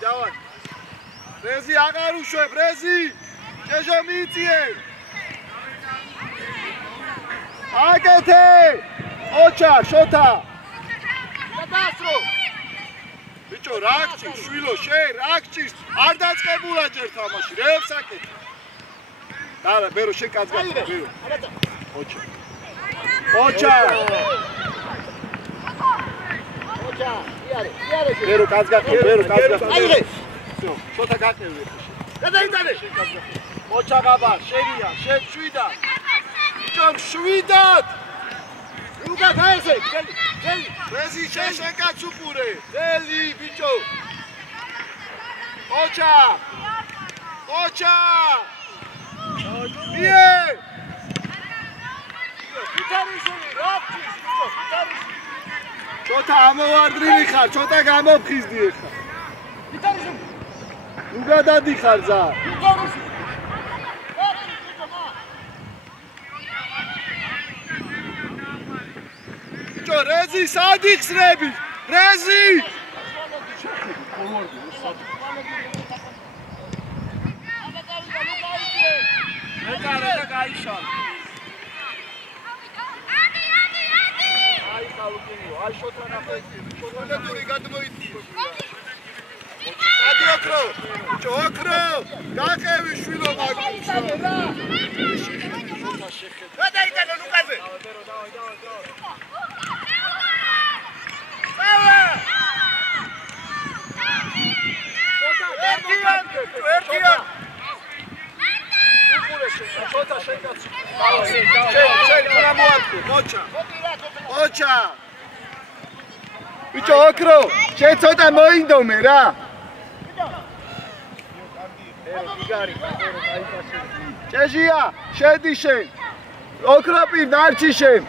Давай. Брези, агарушо, брези. Чежо митие. Агете. Оча, шота. გადასრო. ბიჭო, რაკჭი, შვილო, შე, რაკჭი. არ დაწყებულა ჯერ თამაში, რევს აკეთე. არა, ბერო შე კაცგა, ბერო. ოჩა. ოჩა. ოჩა, იარე, იარე. ბერო კაცგა, ბერო კაცგა. აიღე. всё, შოთა გაკეთე. გადაიტანე. ოჩა გაბა, შენია, შენ შვიდად. ბიჭო, შვიდად. Luka Kaiser, gel. Rezi şen kaçupure. Deli bicho. Ocha. Niye? Bitarishini, rapchi, bicho, bitarishini. Chota amovardrili khar, chota gamopkhizdi ekha. Bitarishini. Luka dadi khar za. Bitarishini. Rezi sadik srebi. Rezi. Rekara gaishal. Ay kalukini, ay shota nafeti. Shota duri gadmoiti. Adi okro. Okro. Gakevi shvilo magni. Kada italo Lukaze. ოჩა ბიჭო ოქრო შენ ცოტა მოინდომე რა ჭეჟია შედი შენ ოქროპირ დარჩი შენ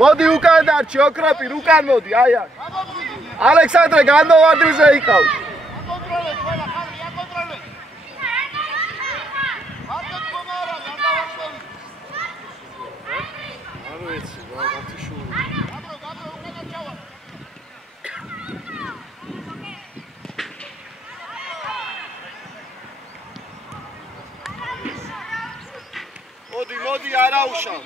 მოდი უკან დარჩი ოქროპირ უკან მოდი აი აქ ალექსანდრე განმოვარდრიზე იყავს დაუშავ.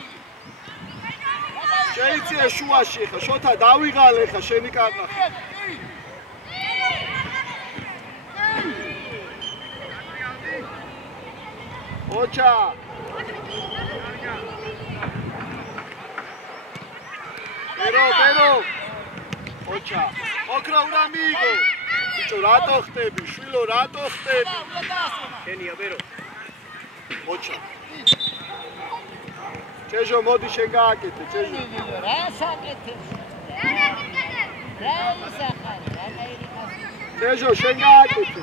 შეიწიე შუაში ხა, შოთა დავიღალე ხა შენი კარნა. ოჩა. ბერო. ოჩა. ოქრა უნდა მიიღო. ბიჭო, რატო ხტები? შვილო, რატო ხტები? შენია ბერო. ოჩა. ჩეჟო, მოდი შენ გააკეთე, ჩეჟო. რა საკეთე? რა ისახარი? რა გაიგას? ჩეჟო, შენ გააკეთე.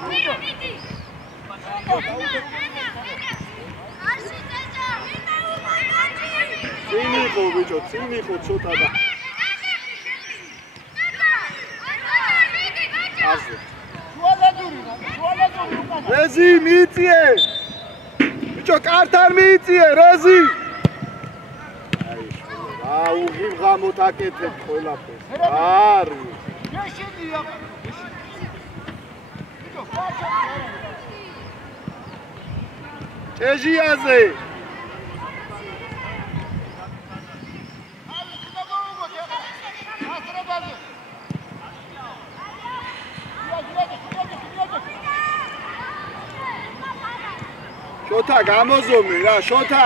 წინიყო ბიჭო, წინიყო ცოტა და. აზე. შუალადური უკან. რეზი მიიწიე. ბიჭო, კართან მიიწიე, რეზი. აი, უღიმ გამოთ აკეთებ ყველაფერს. არი. შეშედია. ბიჭო, ფაშა. ჩეჟიაზე. შოთა გამოზომე რა, შოთა.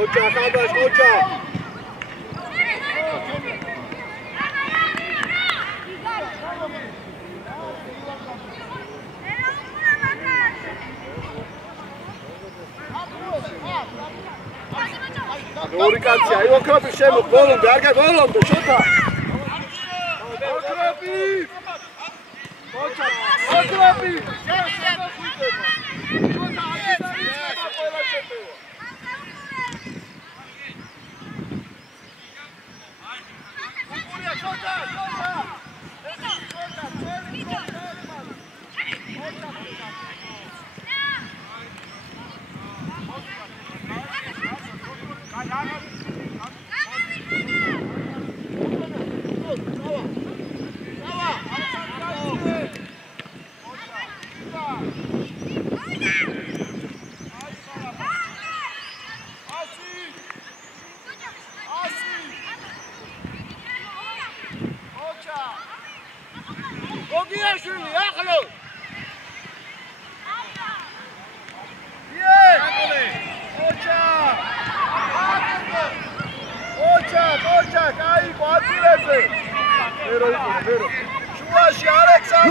ოჩა ხაბაშ, ოჩა. ორი კაცი, აი ოქროპი შემო, ბოლომდე, არ გაბოლომდე, შოთა. ოქროპი! ოჩა, ოქროპი! შოთა, აკეთე, ყველა შეფევა. უკურია, შოთა, შოთა! შოთა, წელი, გოგიაშვილი, ახლო. ოჩა, კაი, ყვაწილებზე. ბერო, შუაში ალექსანდრე.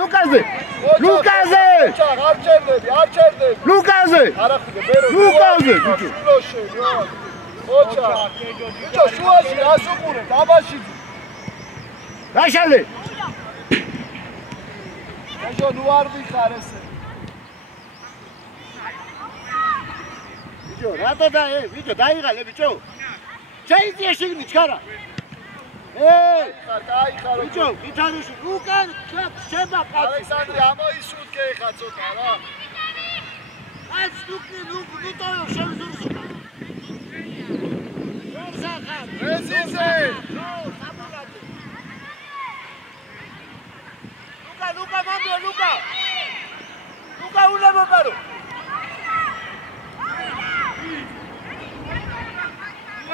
ლუკაზე. ოჩა, არ ჩერდები. ლუკაზე. არა ხიდე, ბერო. ლუკაზე, ბიჭო. შილოში, ოჩა. ბიჭო, შუაში რას უყურებ? აბაშიძე. რაშალე? ბიჭო, ნუ არ ვიხარ ესე. ბიჭო, რატო ბიჭო, დაიღალე ბიჭო. შეიწიე შიგნით ჩქარა. კაი ხარ. ბიჭო, ვითარიში, უკან შეება კაცი. ალექსანდრე, ამოისუნთქე ხა ცოტა რა. აი, ნუტოვო შევზურს. შევსახარ. რეზიზე. ლუკა, მანდო, ლუკა. ლუკა უნდა მოპარო.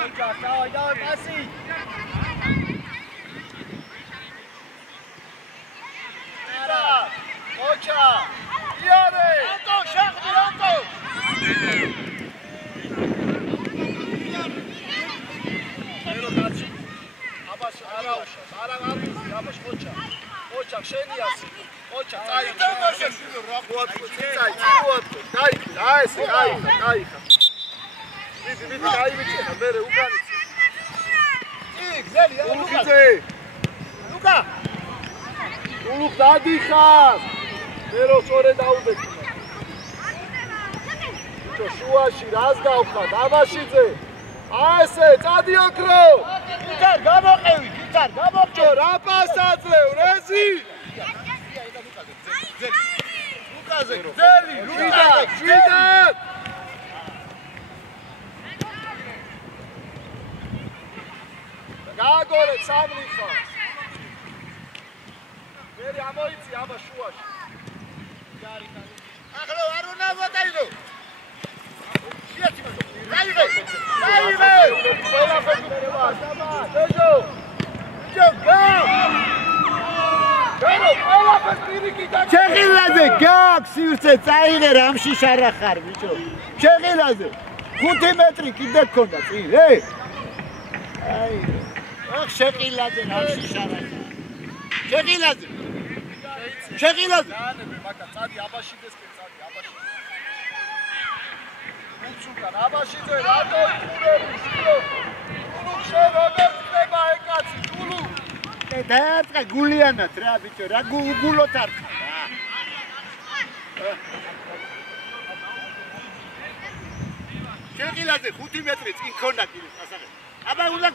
ოჩა, დავай, პასი. ოჩა. იარე. ანტო, შეხვდი, ანტო. ბერო კაცი. აბაშ, არა, აბაშ, ოჩა. ოჩა, შენიასი. ოჩა, წაი. კაი. მიდი, კაი მიჭერა, მერე უკანიც. გზელი, ლუკა. ულუხ დადიხარ. ბერო სწორე დაუდექი. ბიჭო, შუაში რას გავხარ? აბაშიძე. ასე, წადი ოქრო. გიტარ გამოყევი. ბიჭო, რა პასაძლევ, რეზი? ლუკაზე, გზელი, შვიდად. სამნიხა. მერე ამოიცი აბა შუაში. ახლა არ უნდა ვატაიდო. შეაციმო. დაიღე. ყველაფერს უნდა საბა. დეჟო. ჯოგა. გარო ყველაფერს პირიქით. ჩეღილაზე გაქვს სივრცე წაიღე რამში შარა ხარ ბიჭო. ჩეღილაზე 5 მეტრი კიდე გქონდა წინ, აი. ახ შეღილაზე რამში შარა ხარ. ჩეღილაზე. ჩეღილაზე. დაანებე მაგა წადი აბაშიძეს კი წადი აბაშიძე. უცუკან აბაშიძე რატო იყურები შილო? გულუ შენ როგორ ხდება ეკაცი გულუ? დაერწყე გულიანად რა ბიჭო, რა გულოთ არ ხარ რა. ჩეღილაზე 5 მეტრი წინ ქონდა კიდე ასახე. აბა უნდა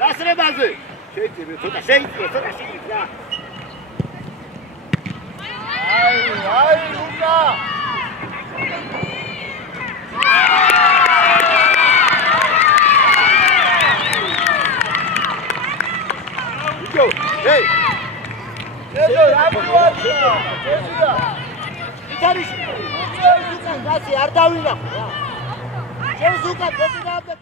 გასრებაზე. შეიძლება ცოტა შეიძლება. აი, ლუკა! ბიჭო, ჰეი! ეჯო, რა მივარჩია? ეჯია. იტარიში. უკან გასი არ დავინახო რა. შენ უკან დაგიდაბდა.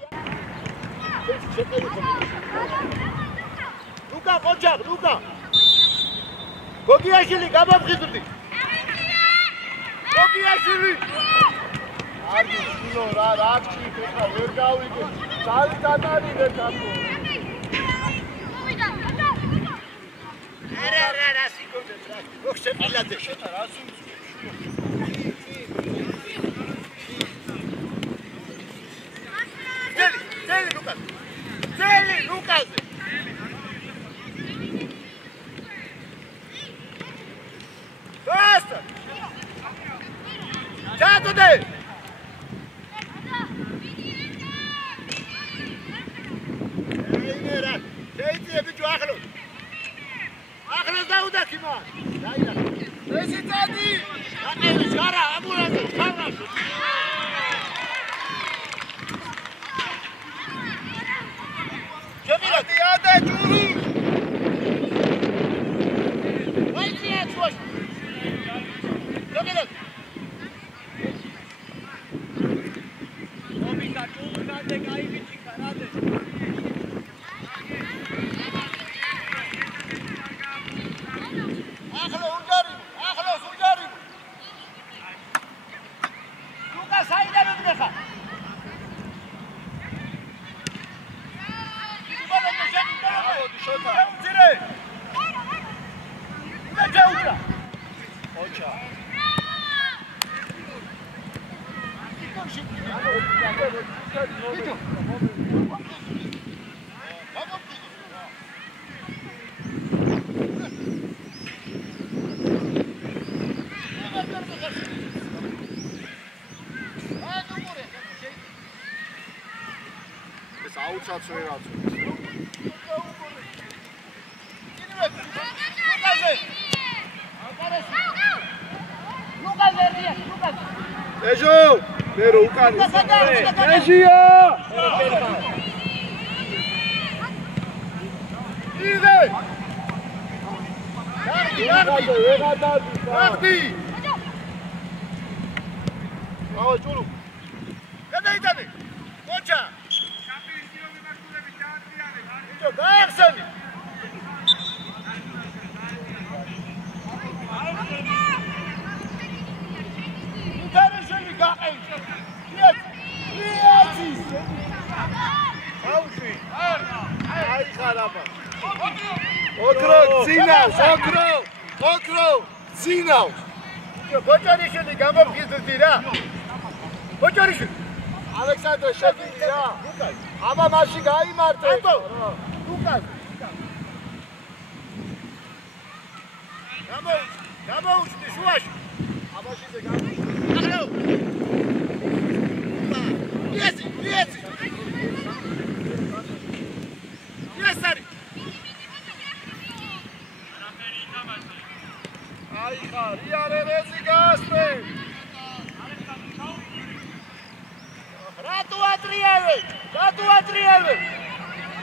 ლუკა, ყოჩა, ლუკა. გოგიაშვილი გამოფხიზდი. გოგიაშვილი. არის შილო რა რაკში ხა ვერ გავიგე. ძალიან არიდე თქო. რა სიკონდე რა. ოხ შეყილადე შეთა რა სუნს. ძელი ლუკა. ძელი ლუკაზე. Basta! Ciao te! Eğer şeydi bir cuaklo. Aklo dauda kima. Dayla. Esi tadi! Aklo şara ambulans şara. Cemil Hadi hadi çuru! Vay niye çoş? Cemil. Obita çuru nade kaybici karade. Aklo unjari. Lucas hayda ödmeha. Bravo dişota. Cire. Ne cevura? Oça. ეს აუცაც ვერ აწვდის. ეჟო, მე რო უკან. ეჟია! იღე! გახდი! აუ ჯულუ. გადაიტანე. მოჩა. ჯო გაიხსენი. ინტერესელი გაყენ. აუში. აი ხარაბა. ოქრო ძინავს, ოქრო ძინავს. ბოჭარიშვილი გამოფხიზდი რა. ბოჭარიშვილი. ალექსანდრე შეგვიდი რა. აბა მასში გაიმართე. ლუკას. გამოუჩნდი შუაში. აბაშიზე გამოუჩნდი. ახლა. იესი. იესარი. აი ხარ, იარერეზი გასწრე. რატო ატრიალე?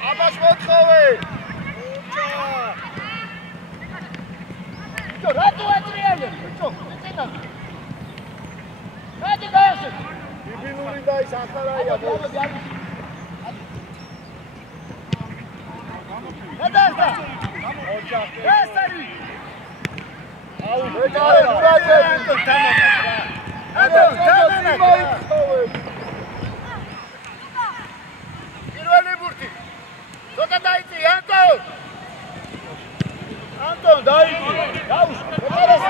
აბას მოთხოვე. ბიჭო, რატო ატრიალე? ბიჭო, წინა. რადი გაიხსენ? ბიბინური და ის ახალაია. გადაახდა. ოჯახი. ეს არის. აუ, მეკარე, გურაჯები. პირველი ბურთი. ცოტა დაიწი, ანტონ დაიწი. გაუშვ, მეკარეს.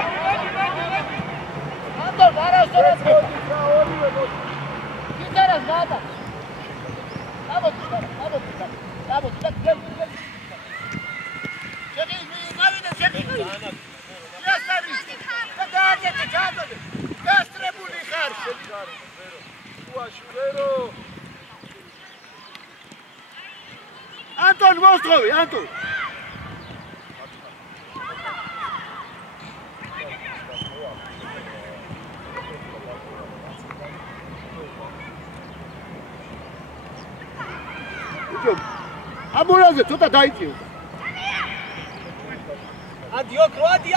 ანტონ, არასდროს მოდი, ორივე მოდი. გიტარას გაატა. ამოდი, შეკი, მივიდა, შეკი. გასტრებული ხარ შეგარო უაში ვერო ანტონ მოსწოვი ანტონ ამურაზე ცოტა დაიწიო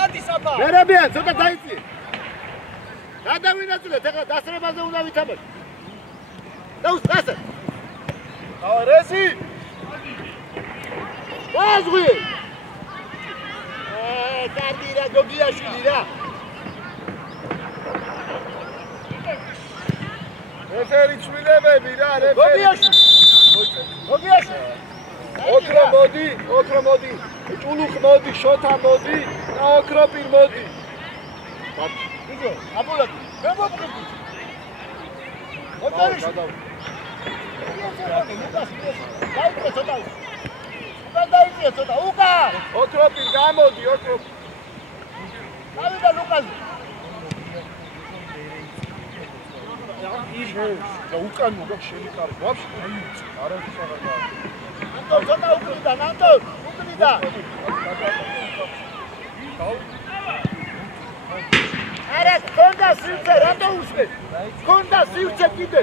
ადი საბა ვერებიან ცოტა დაიწიე გადავინაცვლეთ ეხლა დასრებაზე უნდა ვითამაშოთ დაუს გასა რეზი გაზღვი კარგი რა გოგიაშვილი რა რეფერი ჩვილებები რა რეფერი გოგიაშვილი ოქრო მოდი ჭულუხ მოდი შოთა მოდი და ოქროპირ მოდი ბიჭო აბულადი მე მოფხიზდი ოქროში დაიწია ცოტა უკა ოქროპირ გამოდი ოქროპ დავიდა ლუკაზი და უკან მოგა შემიკარი ვაფშე არა ვსაღარდა ანტონ ცოტა უკრიდან ანტონ უკრიდან არა კონდა სივრცე რატო უშლე კონდა სივრცე კიდე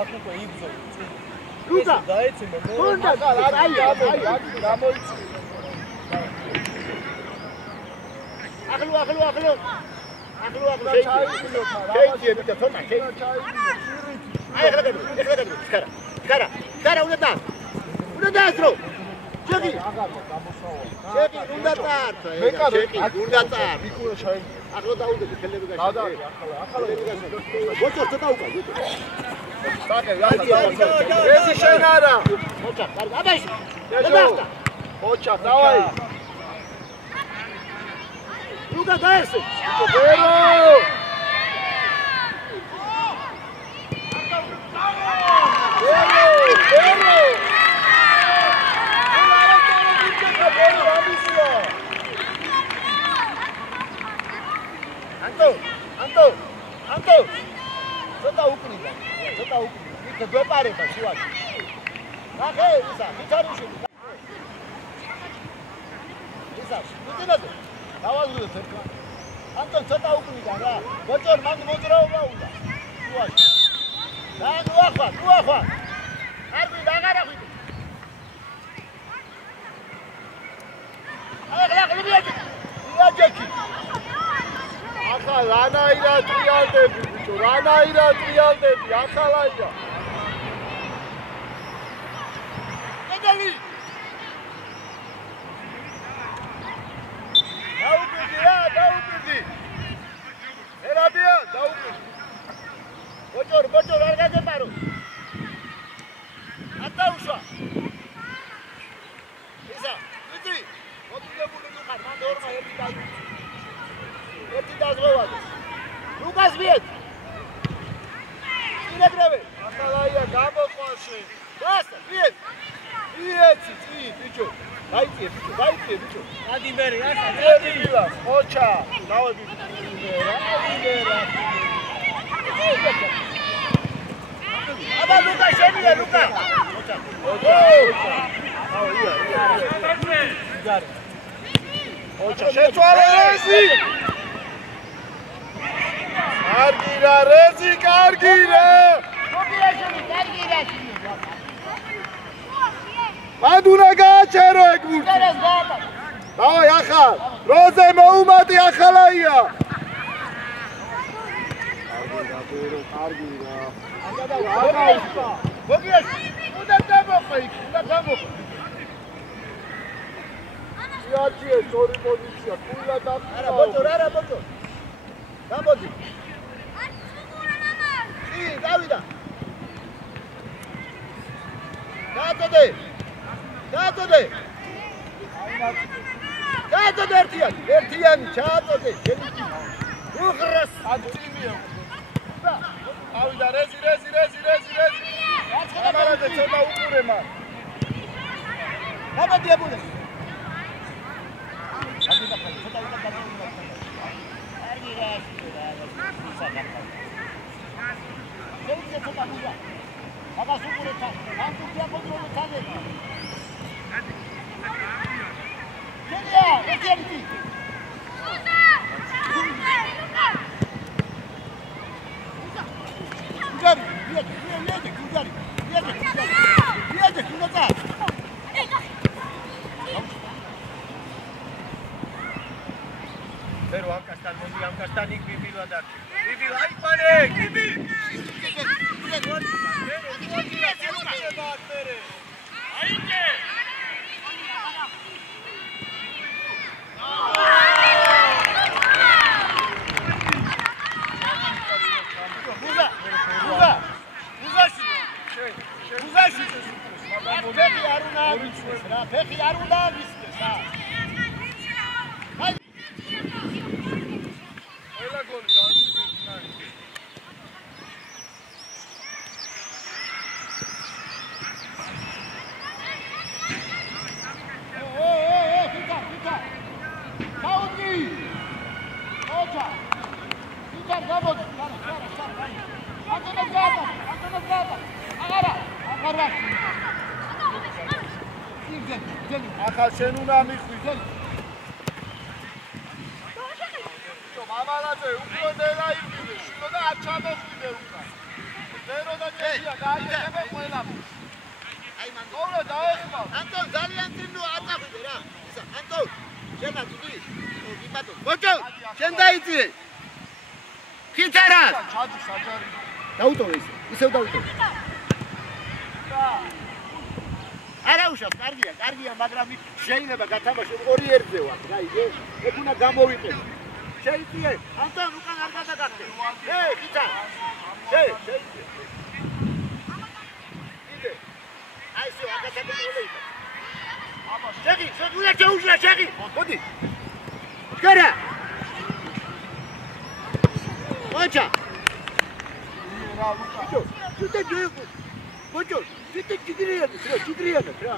აქ უკვე იბრძო ლუკა დაეცე მე კონდა აი გამოიწი ახლო შეიძლება ბიჭო თომა შეიძლება აი ეხლა ხარა უნდა დაასრო ჩეკი უნდა წარწა ჩეკი უნდა წარ მიკურა ჩაი ახლო დაუდები ხელები გაშა ბოჭო ცოტა უკა რეზი შენ არა ბოჭა კარგი აბაში ბოჭა დავაი ლუკა დაესე ვერო ანტო ცოტა უკრიდა იქ გვეპარება შუაში ნახე ისა მიცარიშვილი ისა მიწინაზე დავაზრდეთ ერთმა ანტო ცოტა უკრიდა რა ბოჭორ მაგ მოძრაობა უნდა შუაში და ნუახვა არგი დაგარახვიდე ახლა იაჯექი ახლა რანაირად ტრიალდები ბიჭო ახალაია დედალი დაუპირდი ერაბია დაუპირდი ბოჭორ არ გაგეპარო ატაუშვა ისა ვიწი მოტილებული ვიყარ მან ორმა ერთი დაზღვევადი ლუკას ვიეთ ინეგრევე ახალაია გამოყვანში დასა ვიეთ ბიჭო დაიწიე ბიჭო ადი მერე ახლა დილა ოჩა დავები აბა ლუკა შენია ლუკა ოჩა შეწვალე რეზი რეზი კარგი რა მანდ უნდა გააჩერო ეგ ბურთი. დავაი ახალ. როზე მოუმატი ახალაია. კარგი რა. მოგიეს. უნდა დამოყო იქ, უნდა დამოყო. იაჩიე, ორი პოზიცია, კულა და არა ბოჭო. გამოდი. კი, გავიდა. გააწოდე. გააწოდე ერთიანი, ჩააწოდე. უღრას აწინიო. ავიდა რეზი. ამარადე ცოტა უყურე მან. გამოდი აბულე. Pero angkastan ik bibil ada. Bibil ai pane, bibil. Aike. ფეხი არ უნდა ვისწრეს რა. ყველა გოლი დაიწყება. ფიტა. გაუდი. ოჩა. ფიტა გამოდი. აკონო გადა. აღარა. ახალ შენ უნდა მიხვიდე. მამალაძე უფრო დელა იბიდე, შვილო და არ ჩამოხვიდე უკან. ზერო და ჭეშია გაიგებე ყველა. აი მან გოლა დაეხმარ. ანტონ ძალიან წინო აწახვიდე რა. ისა ანტონ შენა დიდი. გიბატო. ბოჭო, შენ დაიწიე. ხიტარა. ჩადი საჯარი. დაუტოვე ისევ დაუტოვე. არა უშავს, კარგია, მაგრამ შეიძლება გათამაშო 2-1-ზე ვარ, რა იგე? ეგ უნდა გამოვიყენო. შეიძლება, ანტონ უკან არ გადაგახდე. ხიტა. შეიძლება. იდე. აი შე აკაცაკოლე. შეგი, უნდა შეუშლა, შეგი. მოდი. კარა. ოჩა. რა ლუკა. შუტე ჯო. ბოჭო, ჭიდრიანად რა.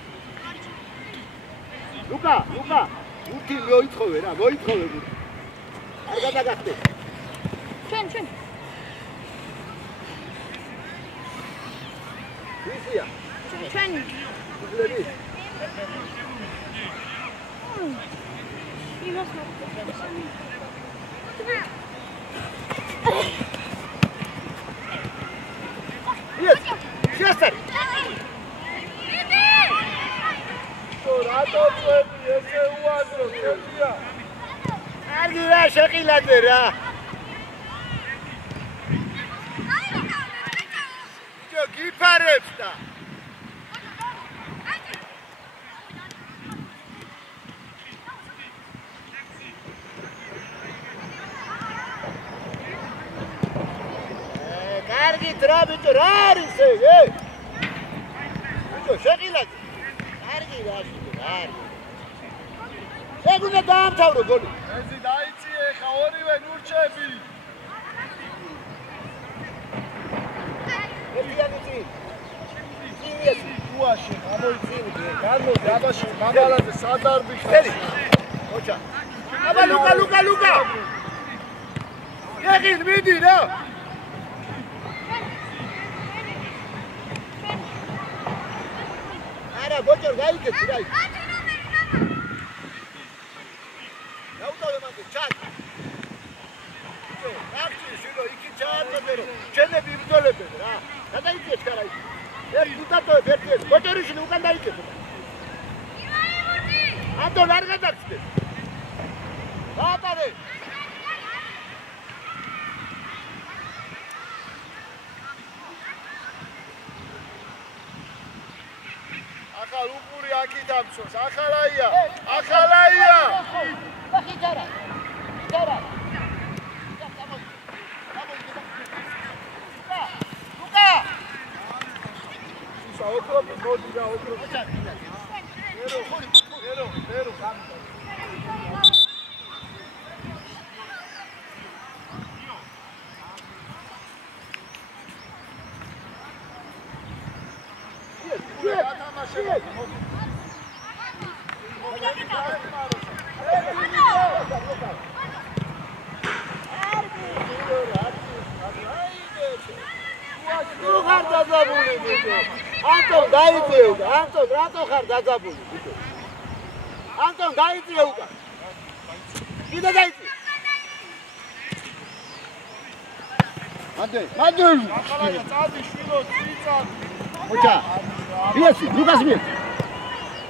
ლუკა, უთი მოითხოვე რა, მოითხოვე. არ გადაგახდე. ჩვენ. ვისია? ჩვენი. უძლები. იმას მოხდა. შეასწარ. რატო წვები ესე უაზრო, ხებია? კარგი რა, შეყილადე რა. ბიჭო, გიფარებს და. კარგით რა ბიჭო, რა არის ეგ? ბიჭო, შეყილადე. კარგი რა, კარგი. ეგ უნდა დაამთავრო გოლი. ეზი დაიწიე ხა ორივე ნურჩები. ერთიანი წინ. წინიესი. უაში, გამოიწინე. გამოდი, აბაში, მამალაძე სადარბი ხარ. ოჩა. აბა ლუკა. ეგინ მიდი რა. არა, ბოჭო, გაიგეთ, რა. დაუტოვე მანდ, ჩად. აქცი შილო, იქი ჩააწოდე რომ ჩენები იბრძოლებენ რა. გადაიწიეთ ხარა იქ. ერთ უტატოებ ერთიეს, ბოჭორიში უკან დაიწიეთ. Anton არ გადაგწდე. დაატარე. ახალ უყური აქით ამცოს. ახალაია. ახალაია. ხიჯარა. ხიჯარა. ლუკა. საოქროპი მოდი და ოქროპი. ერო. Anton დაიწევდა. Anton რატო ხარ დაძაბული? Anton დაიწევდა. კიდე დაიწევ. მანდე. ახალაია წადი შვილო წიწა. მოჭა. ვიესი, ლუკას მიერ.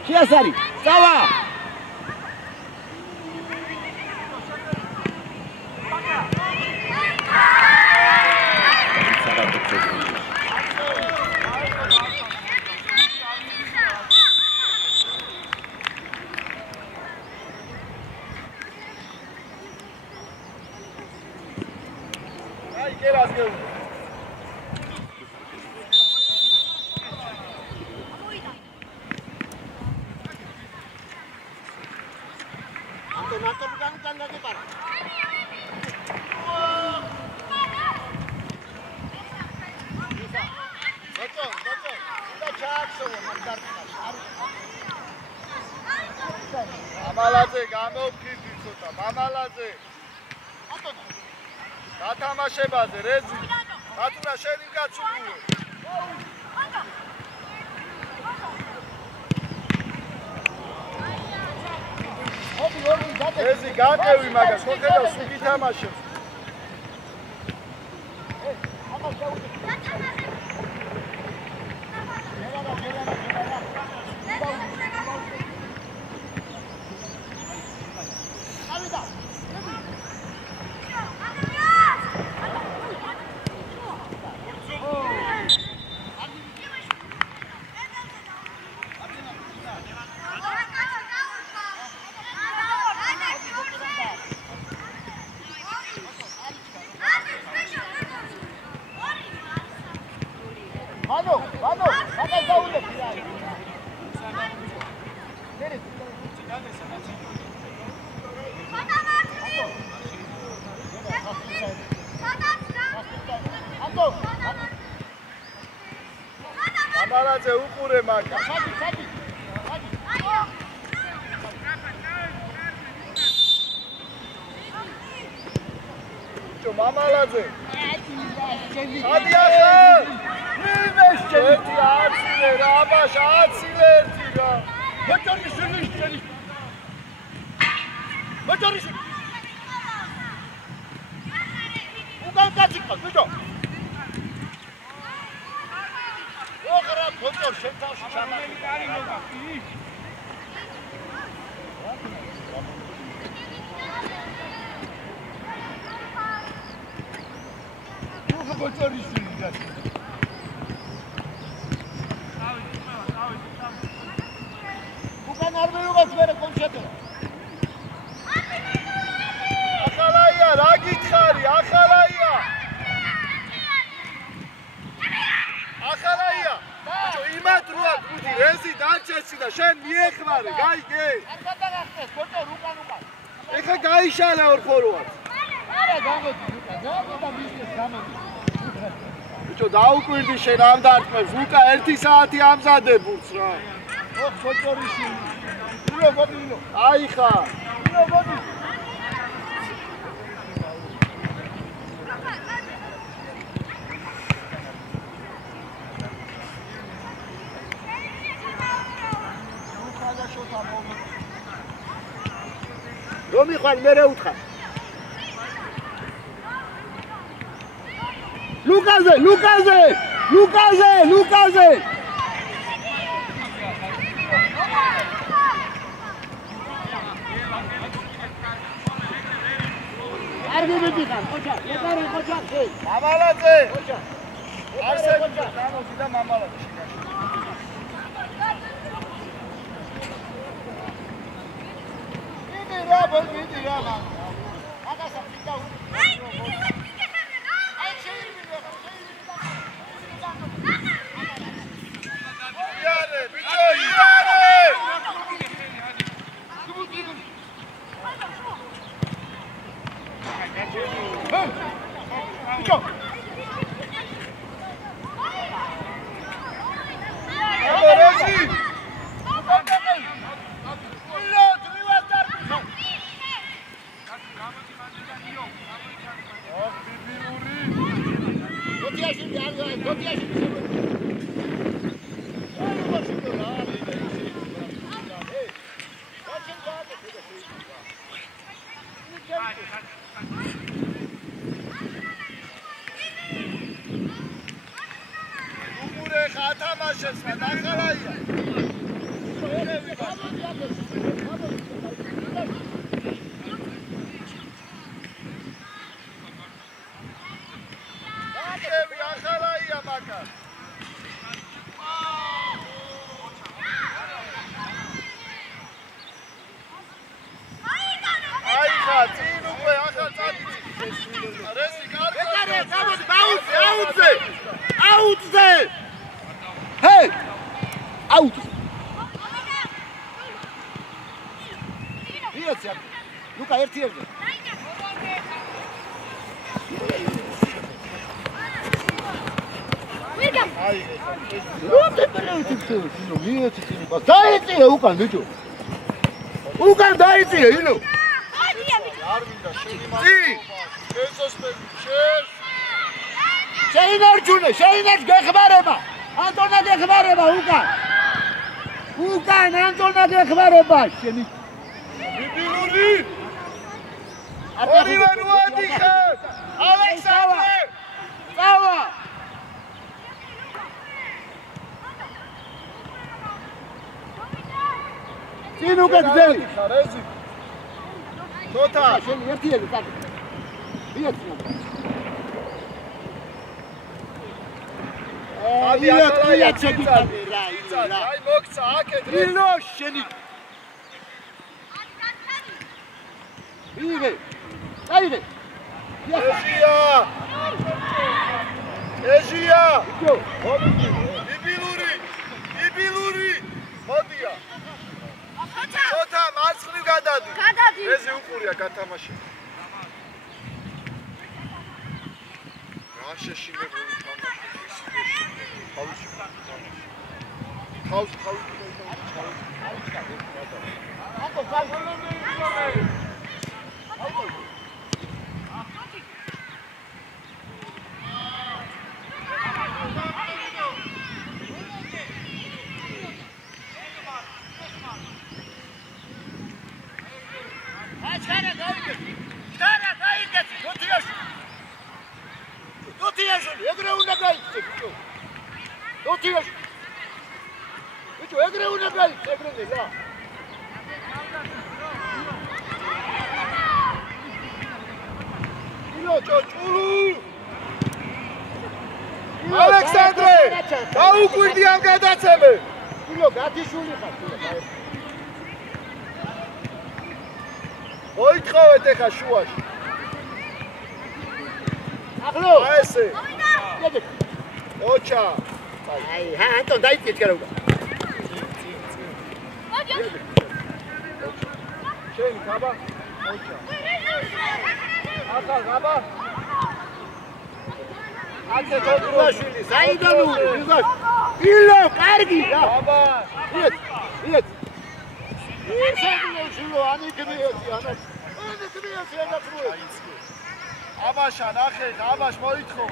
შეასარი. წავა. მამალაძე გამოვქიდი ცოტა მამალაძე გათამაშებაზე რეზი ბატურა შენი გაცუქუე რეზი გაკევი მაგას მოხედავ სულ გითამაშებს მამალაძე უყურე მაგა მამალაძე ადი ახალ მივეს ჩემი აცილე რა აბაშა აცილე ერთი რა მოჭორი შენი მოჭორი უკან კაციკა ბიჭო ოღრა მოჭორ შენ თავში ჩამალი კარინობა მოჭორი შენი გასა უკან არ მეუღაც მერე კონჩეტო ახალაია რა გითხარი ახალაია ბიჭო იმათ როა გუდი რეზი დაჩეცი და შენ მიეხმარე გაიგე არ გადაგახტეს ბოჭო უკან ეხა გაიშალა ორ ხოროად არა გამოდი და მისეს გამოდი ბიჭო დაუკვირდი შენ ამ დარტყმებს უკა 1 საათი ამზადებულს რა ოხ ბოჭორიში ილო მოდი ილო აი ხა ილო მოდი რომ მიხვალ მე რეუთხა ლუკაზე კარგი მიდიხარ, ხოჭა, ეკარე ხოჭა, შენ. მამალაძე. ხოჭა. არსები გამოდი და მამალაძე შეგაში. მიდი რა, მიდი რა. აკასა ფიტა. აი შეიძლება. იარე, ბიჭო, იარე! ბიჭო. აბერეზი! უყურე ხათამაშეს დახალაია. დაკევი ახალაია მაგა. აიხა წინ უკვე ახლა წადიცი. რესი კარგი. ეკარე, გამოდი, აუტზე. აუტზე. ჰეი! აუტ. ვიოცი. ლუკა ერთ-ერთი. აი დაიწია უკან ბიჭო. უკან დაიწია ინო. არ მინდა შევიმართო. შესოსპები, შეს. შეინარჩუნე, გეხმარება. ანტონა გეხმარება უკან. უკან ანტონა გეხმარება შენი. ბიბილური. ორივე მოადიხარ. ალექსანდრე. წავა. წინ უკან ძელი. რეზი. თოთა. შენი ერთიანი წადი. ვიოცი. ადი ახალაია ჩეკიტები რა. აი მოგცა აქეთ რე. ილო შენი. იგე. აიგე. ეჟია. ჯო. ბიბილური. მოდია. თოთა მარცხნივ გადადი. ეზე უყურია გათამაში. რა შეშინებული თამაში. თავში. აკო გაგოლები. ეგრე უნდა გაიქცე ბიჭო. დოთიაში. ბიჭო, ეგრე უნდა გაიქცე, ეგრე რა. ილო ჭოჭული. ალექსანდრე, დაუკვირდი ამ გადაცემებს. ილო გათიშვილი ხარ, ილო. მოითხოვეთ ეხა შუაში. ახლო. აი ესე. ოჩა. აი, ანტონ დაიწეთ რა უკვე. შენ გაბა. ოჩა. ახალ გაბა. აკე თოთრაშვილი, საიდანური, იზაშ. ილო, კარგი რა. გაბა. იეთ. ისე ანიკრიეთი, ანიკრიეთი ანაკრუე. აბაშა ნახე, აბაშ მოითხოვ.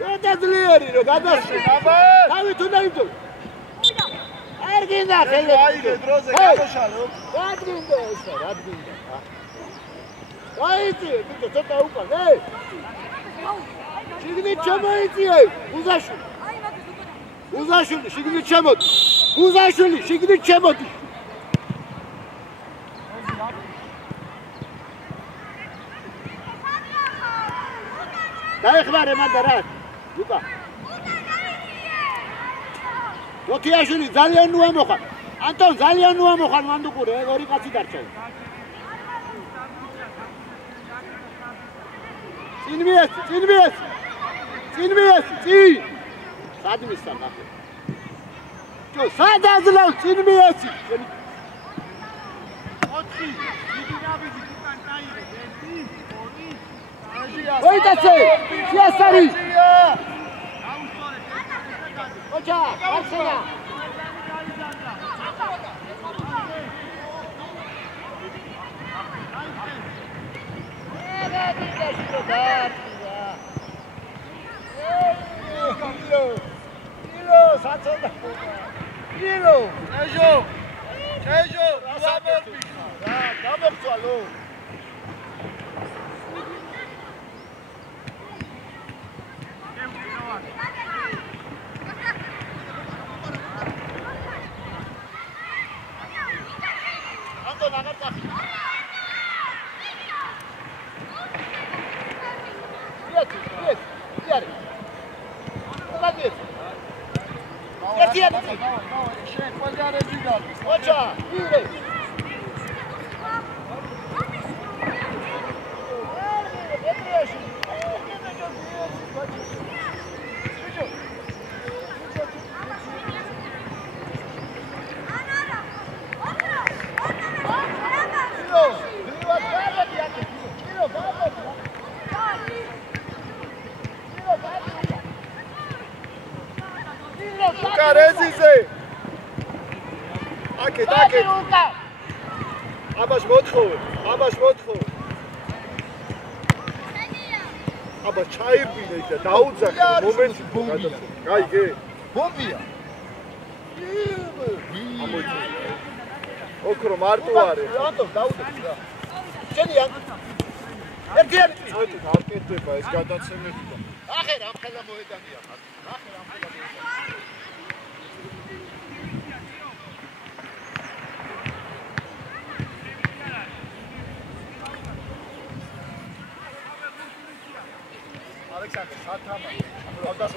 გადაძლიერი რო გადასვლი. აბა. თავი თუ დაიწო. არ გინდა ხელები. აიგე დროზე გამოშალო. რა გინდა ესა, რა გინდა? დაიწი, ბიჭო, ცოტა უკან, ე. შიგნით ჩამოიწიე, უზაში. გუზაშვილი შიგნით შემოდი. გუზაშვილი შიგნით შემოდი. დაეხმარე მანდა რა. ლუკა. მოთიაშვილი ძალიან ნუ ამოხარ. ანტონ ძალიან ნუ ამოხარ მანდუკური, ორი კაცი დარჩა. წინ. სად მისცა ნახე. ჯო, სად აძლევ წინ მიეცი. 4 იგი ნაბიჯი უკან წაიღე. 1 2 ოიტაცე, შეასარი. ოჩა, არხენა. Ilo, satsonda. Ilo, Tejo, გამოგწვალო. ანტონ აღარ წახი. იარი. მაგეთ. ერთიანი. შენ ყველგანები გადის. ოჩა, ირე. Rezise. Აკეთ. აბას მოთხოვე. აბა ჩაირბინე და დაუძახე მომენტი გადაწყდა. გაიგე? ბომბია. ამოიწე. ოქრო მარტო არის. რატომ დაუძახე რა? შენი ერთიანი. წოდი არ კეთდება ეს გადაცემები და. ახე რა ხელა მოედანია. Alexander, Satama. Aldasın.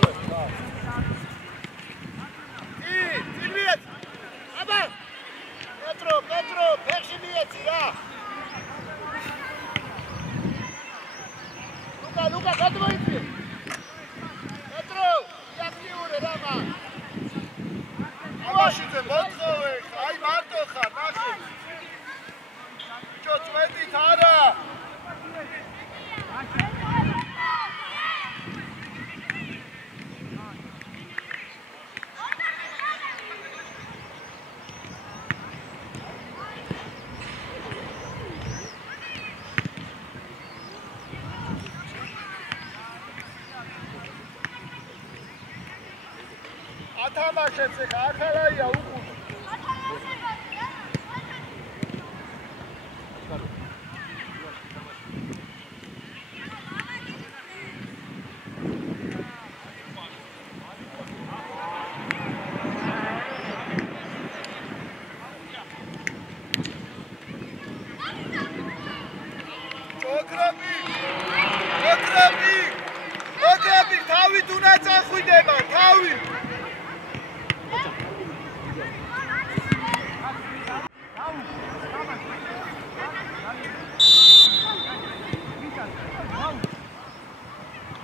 Silviyet. Aba. Petro, Perşimiyet ya. Luka, katma ipi. Petro, yapıyor Rama. Ama şimdi Motkove, ay Marto xar, naxi. Čo cveti Tara. ათამაშებს ეხა ახალაია უკუ ოკრები თავით უნდა წახვიდება თავით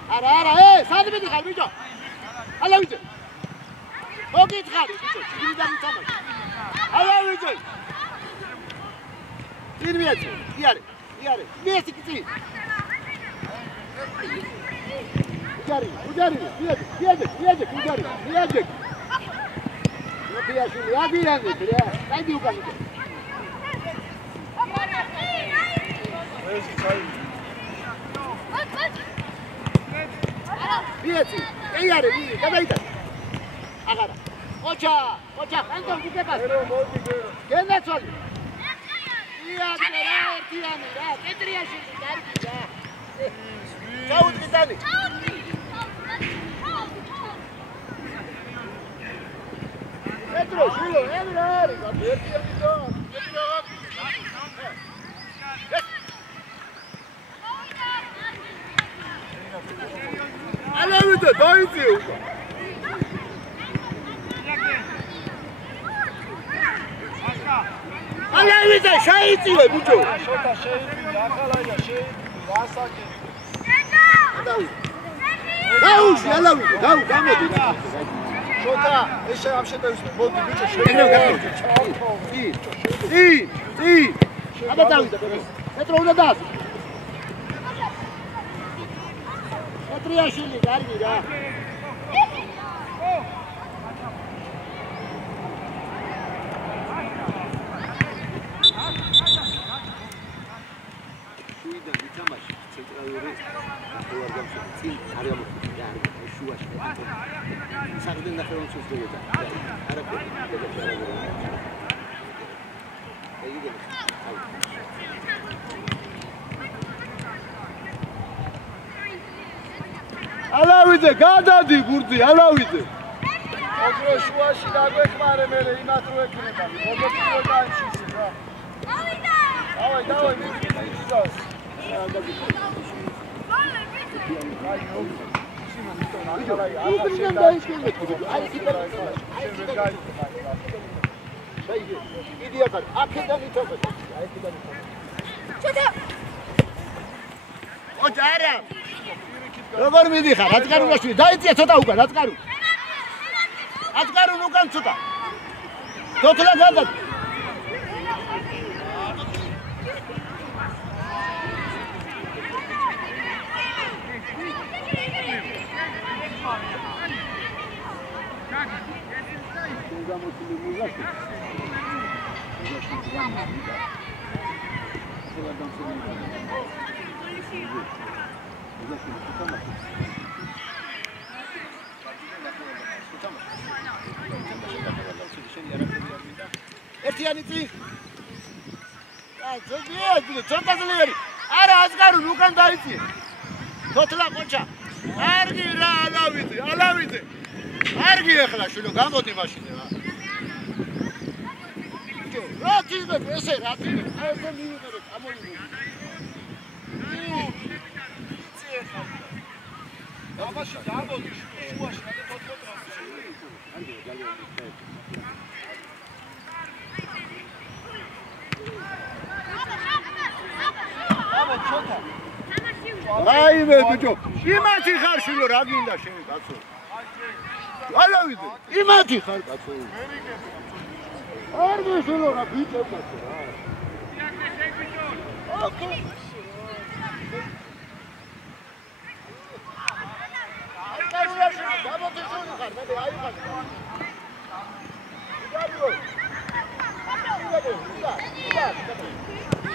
არა, სად მიდიხარ ბიჭო? ალა ბიჭო. მოგითხარ ბიჭო, ჩიგრიდან წამოდი. ალა ბიჭო. ძირმიაცი, იარე. მიესი კიცი. უჯარი, მიაჯე, მიაჯე. ნოფიაშვილი, აგირანე, რა. დაიდი უკან. ეს წაი. მიეცი, იარე, გადაიდა. აღარა. ოჩა, ანტონ გიგებას. გენაცვალი. იარე, ერთიანი რა, პეტრიაში კარგი რა. ჩაუდგიდანი. პეტრო, შილო, ემრა არის, ერთიანი და ალავიდე, დაიწიე უკვე. ალავიდე, შეიწივე, ბიჭო. შოთა შეიწივე, ახალაია შეიწივე, ვასაკე. დაუში, ალავიდე, გამოდი. შოთა, ეს ამ შეტევის მოდი ბიჭო, წი. აბა დავიდე, პეტრო უნდა დაასვი. პეტრიაშვილი, კარგი რა. შუიდან ითამაში ცენტრალური ახალგაზრდა წინ არის ამოხდი და არის შუაში. საგდენ ნახევარს უძლებდა. არაფერი. ალავიდე, გადადი გურძი, ალავიდე. ოქრო შუაში დაგვეხმარე მე იმათ რო ეკრება. მოგეთქვი დაიჩის რა. დავაი, მიწავს. როგორ მიდიხარ? აწკარულაშვილი, დაიწია ცოტა უკან, აწკარულ. აწკარულ უკან ცოტა. თოთლა გადა. ერთიანი წი. ზოგიერთი, არა აზგარულ უკან დაიწიე. თოთლა ყოჩა. კარგი რა, ალავიდე. კარგი ახლა შვილო, გამოდი მაშინ რა. რა თვითონ ესე რა თვითონ ესე მიიღე ამოიღე. აბაში გამოდი შუაში და თოთლა. რაიმე ბიჭო, იმათი ხარ შვილო, რა გინდა შენ კაცო? ალავიდე, იმათი ხარ კაცო. არ მიშვილო რა ბიჭო კაცო რა.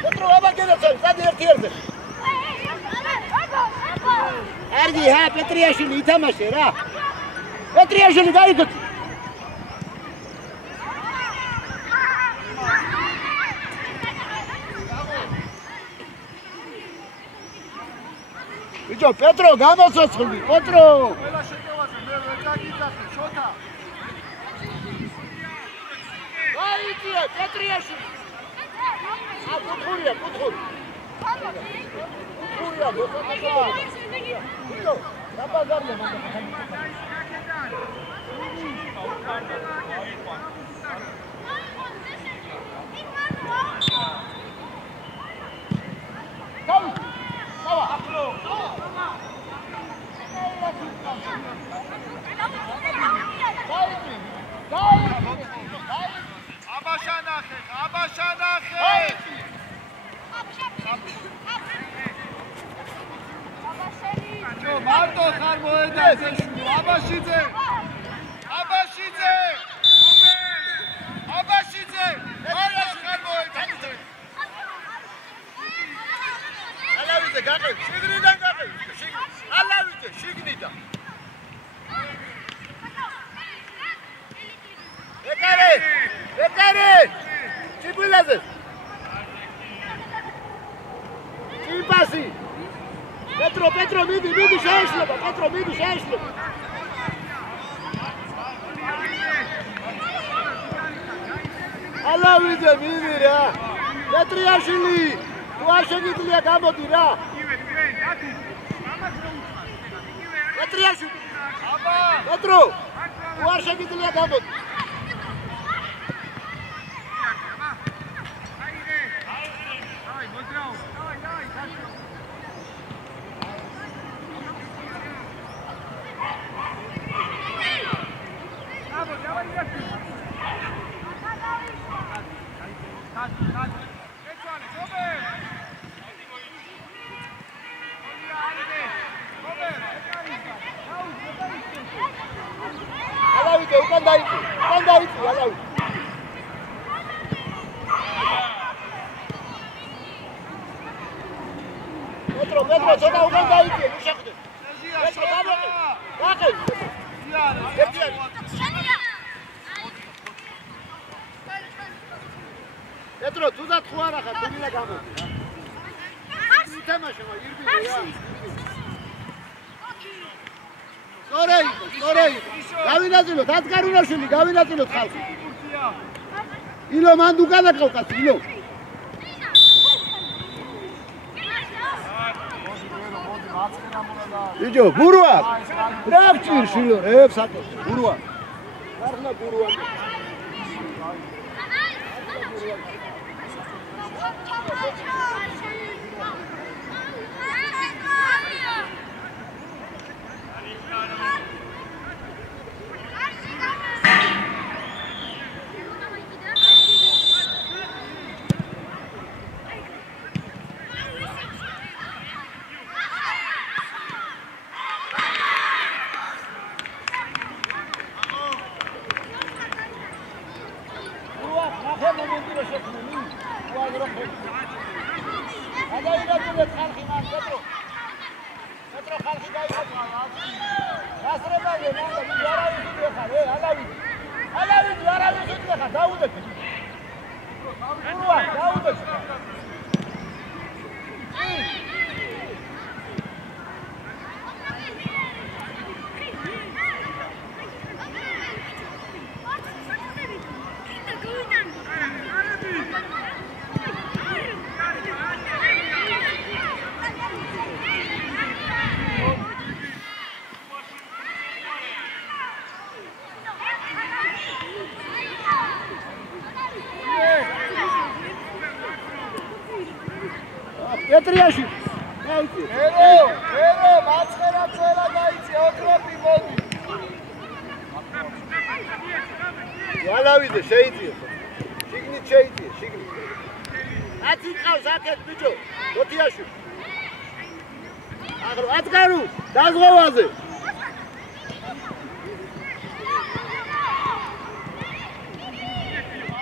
პეტრო აბაგენაცი, სადი ერთ-ერთი. კარგი, ჰა, პეტრიაშვილი ითამაშე რა. პეტრიაშვილი გაიგოთ. ბიჭო, პეტრო გამოცოცხლდი, პეტრო. ყველა შეტევაზე მე ვერ დაგიძახე, შოთა. გაიწიე, პეტრიაშვილი. ა კუთხურია, კუთხური. კუთხურია, მოხდა. ბიჭო, დაბაგარია მაგას. მარტო ხარ მოედაზე შულო, აბაშიძე! მარტო ხარ მოედაზე! ალავიდე, გაყევი, შიგნიდან გაყევი, ალავიდე, შიგნიდან. ეკარე, ჩიბილაზე. ჩიპასი. პეტრო, მიდი, შეეშლება, შეეშლება. ალავიძე მივი რა. პეტრიაშვილი, თუ არ შეგიძლია გამოდი რა. პეტრიაშვილი. აბა, პეტრო. თუ არ შეგიძლია გამოდი. ალავიძე უკან დაიწი, ალავიძე. პეტრო, ცოტა უკან დაიწი, ნუ შეხვდე. პეტრო, დავაყე. ვაყე. პეტრო, თუნდაც ხო არა ხარ, თუნდა გამოდი რა. ითამაშე, ირბიდი რა. სწორე. გავინაწილოთ, აცგარუნაშვილი, გავინაწილოთ ხალხი. ილო მანდ უკანა ყავ კაცი, ილო. იჯო, ბურვა. რა გჭირ შილო, საკო, ბურვა. გარნა ბურვა. პეტრიაშვილი. ერო, მაცხერა წელა დაიწე, ოქროპი მოდი. ალავიძე შეიძლება. შიგნით შეიძლება, შიგნით. აცი ყავს აქეთ ბიჭო, გოთიაშვილი. აგრო, აცგარუ, დაზღვევაზე.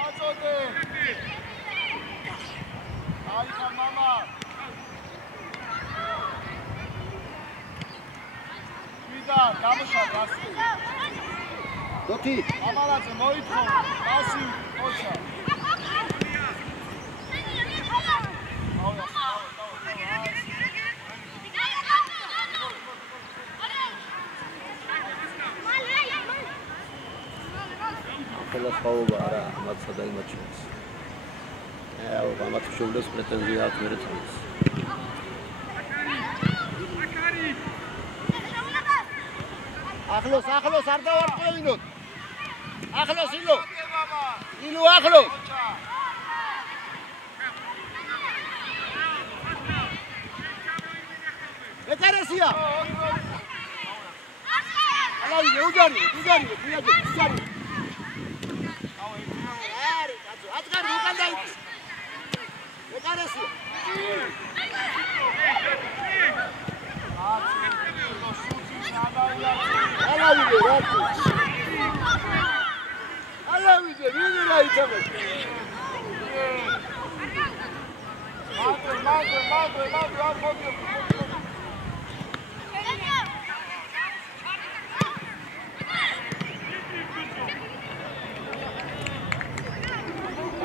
აწოდე. აიქა მამა. გამოსა გასი. გოთი, ამალაძე მოითხო, გასი, ოჩა. ყველა სხვაობა არა, მათსა და იმათ შორის. ამათ შულდეს პრეტენზია აქვს მერეცამის. ახლოს არ დავარკვევინოთ. ახლოს ილო. ილო ახლოს. ეკარესია. ალავი უჯარი. არი, აცგარი უკან დაიწი. ეკარესია. ალავიძე, ვინ რა იცავენ?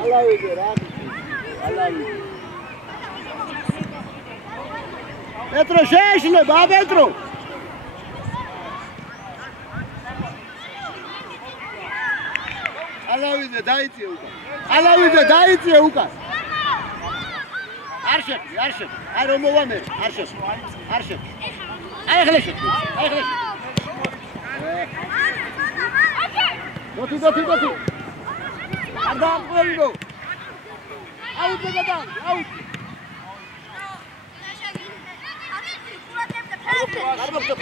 ალავიძე რა? ალავიძე. პეტრო შეეშლება, პეტრო. ალავიძე დაიწიე უკან. ალავიძე დაიწიე უკან. არ შეხვი, არ შეხვი. აი რომ მოვამერ, არ შეხვი. არ შეხვი. აი ახლა შეხვი. აი ახლა შეხვი. დოთი. არ დაამყოლო. აუთ გადაგან, აუთ. არ მოხდა.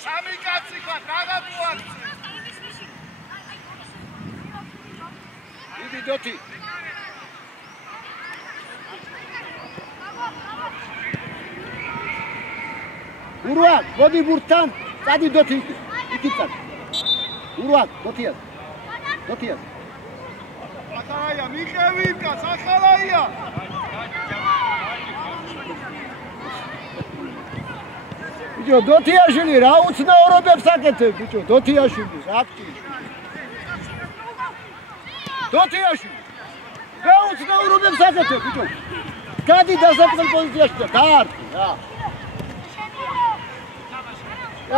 სამი კაცი ხარ, დაგაგუაქცე. დიდი დოთი. ურვაკ, მოდი ბურთთან, წადი დოთი. იქით წადი. ურვაკ, დოთიას. ახალაია, მიყევი კაც, ახალაია. ბიჭო, დოთიაშვილი რა უცნაურობებს აკეთებ, ბიჭო, დოთიაშვილი, რა გჭირს? დოთიაშვილი. რა უცნაურობებს აკეთებ, ბიჭო? გადი დასაწყელ პოზიციაში და გაარტყი რა.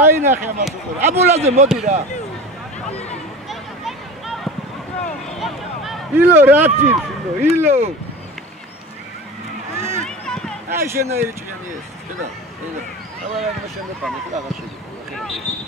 აი ნახე ამას უკვე. აბულაზე მოდი რა. ილო რა გჭირს, ილო. აი შენაირი ჭიანიეს, შედა. ილო. Ela não chama para mim, ela vai chegar.